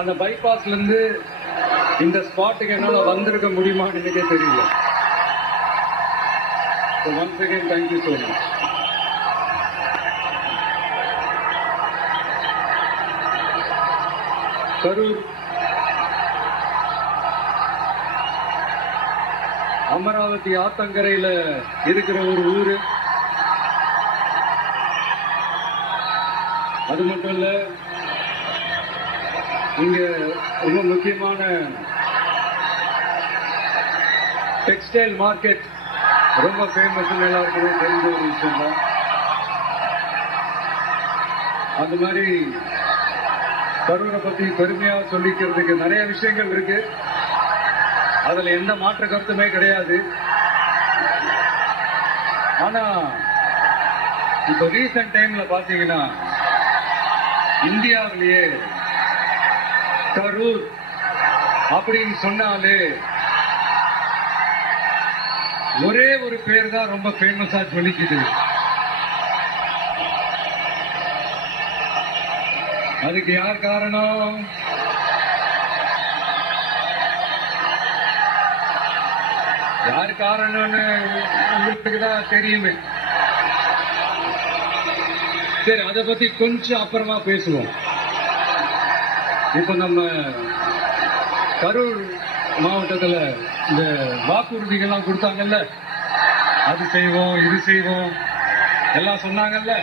அந்த பைபாஸ்ல இருந்து இந்த ஸ்பாட்டுக்கு என்னால வந்திருக்க முடியுமான்னு எனக்கே தெரியல. Once again thank you so much. Karur Amaravathi ஆத்தங்கரையில இருக்கிற ஒரு ஊரு. அது மட்டும் இல்ல, இங்க ரொம்ப முக்கியமான டெக்ஸ்டைல் மார்க்கெட் ரொம்ப ஃபேமஸ், எல்லாருக்குமே தெரிஞ்ச ஒரு விஷயம் தான். அந்த மாதிரி கரூரை பத்தி பெருமையா சொல்லிக்கிறதுக்கு நிறைய விஷயங்கள் இருக்கு. அதுல எந்த மாற்ற கருத்துமே கிடையாது. ஆனா இப்ப ரீசன்ட் டைம்ல பாத்தீங்கன்னா இந்தியாவிலேயே கரூர் அப்படின்னு சொன்னாலே ஒரே ஒரு பேர் தான் ரொம்ப ஃபேமஸா சொல்லிக்குது. அதுக்கு யார் காரணம்? யார் காரணம்னு உங்களுக்கு தான் தெரியுமே. சரி, அதை பத்தி கொஞ்சம் அப்புறமா பேசுவோம். இப்ப நம்ம கரூர் மாவட்டத்துல இந்த வாக்குறுதிகள்லாம் கொடுத்தாங்கல்ல, அது செய்வோம் இது செய்வோம் எல்லாம் சொன்னாங்கல்ல,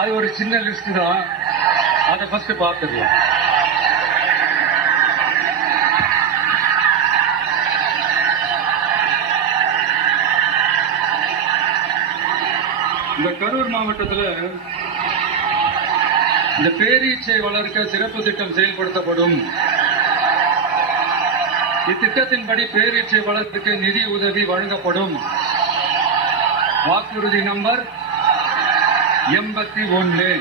அது ஒரு சின்ன லிஸ்ட் தான். அதை ஃபர்ஸ்ட் பார்த்துக்கலாம். இந்த கரூர் மாவட்டத்தில் இந்த பேரீச்சை வளர்க்க சிறப்பு திட்டம் செயல்படுத்தப்படும். இத்திட்டத்தின்படி பேரீச்சை வளர்ப்புக்கு நிதி உதவி வழங்கப்படும். வாக்குறுதி நம்பர் 81.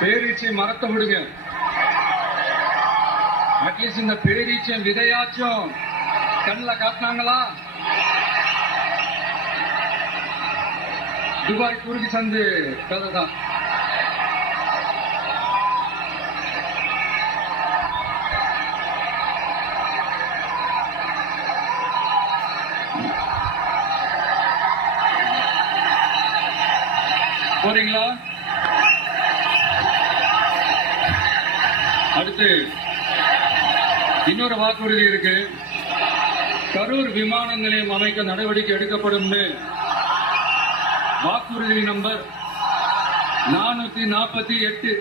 பேரீச்சை மரத்தை விடுங்க. அட்லீஸ்ட் இந்த பேரீச்சை விதையாச்சும் கண்ணில் காட்டினாங்களா? துபாய் குருவி சந்து கதை தான். போறீங்களா? அடுத்து இன்னொரு வாக்குறுதி இருக்கு. கரூர் விமான நிலையம் அமைக்க நடவடிக்கை எடுக்கப்படும். வாக்குறுதி நம்பர் 448.